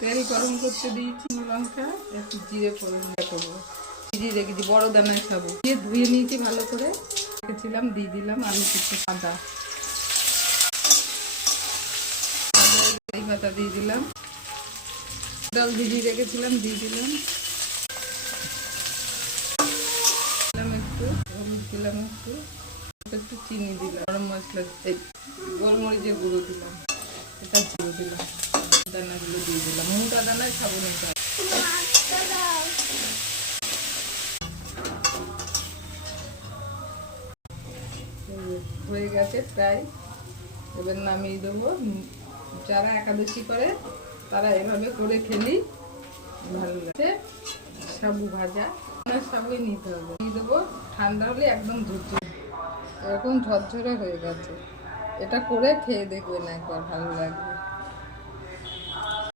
তেল গরম করতে দিয়েছি, লঙ্কা একটু জিরে ফোড়ন করবো। ভিজিয়ে রেখেছি বড় দানায় সাবু দিয়ে ধুয়ে নিয়েছি ভালো করে রেখেছিলাম, দিয়ে দিলাম আলু কিছু আদা পাতা দিয়ে দিলাম, ডাল ভিজিয়ে রেখেছিলাম দিয়ে দিলাম, একটু হলুদ দিলাম, একটু একটু চিনি দিলাম, গরম মশলা গোলমরিচের গুঁড়ো দিলাম, এটা জিরে দিলাম, দানাগুলো দিয়ে দিলাম, মোটা দানায় খাবো না। হয়ে গেছে প্রায়, এবার নামিয়ে দেবো। যারা একাদশী করে তারা এভাবে করে খেলি ভালো লাগে। সাবু ভাজা, সাবুই নিতে হবে, দিয়ে দেবো। ঠান্ডা হলে একদম ঝরঝরে, এরকম ঝরঝরে হয়ে গেছে। এটা করে খেয়ে দেখবেন একবার, ভালো লাগবে।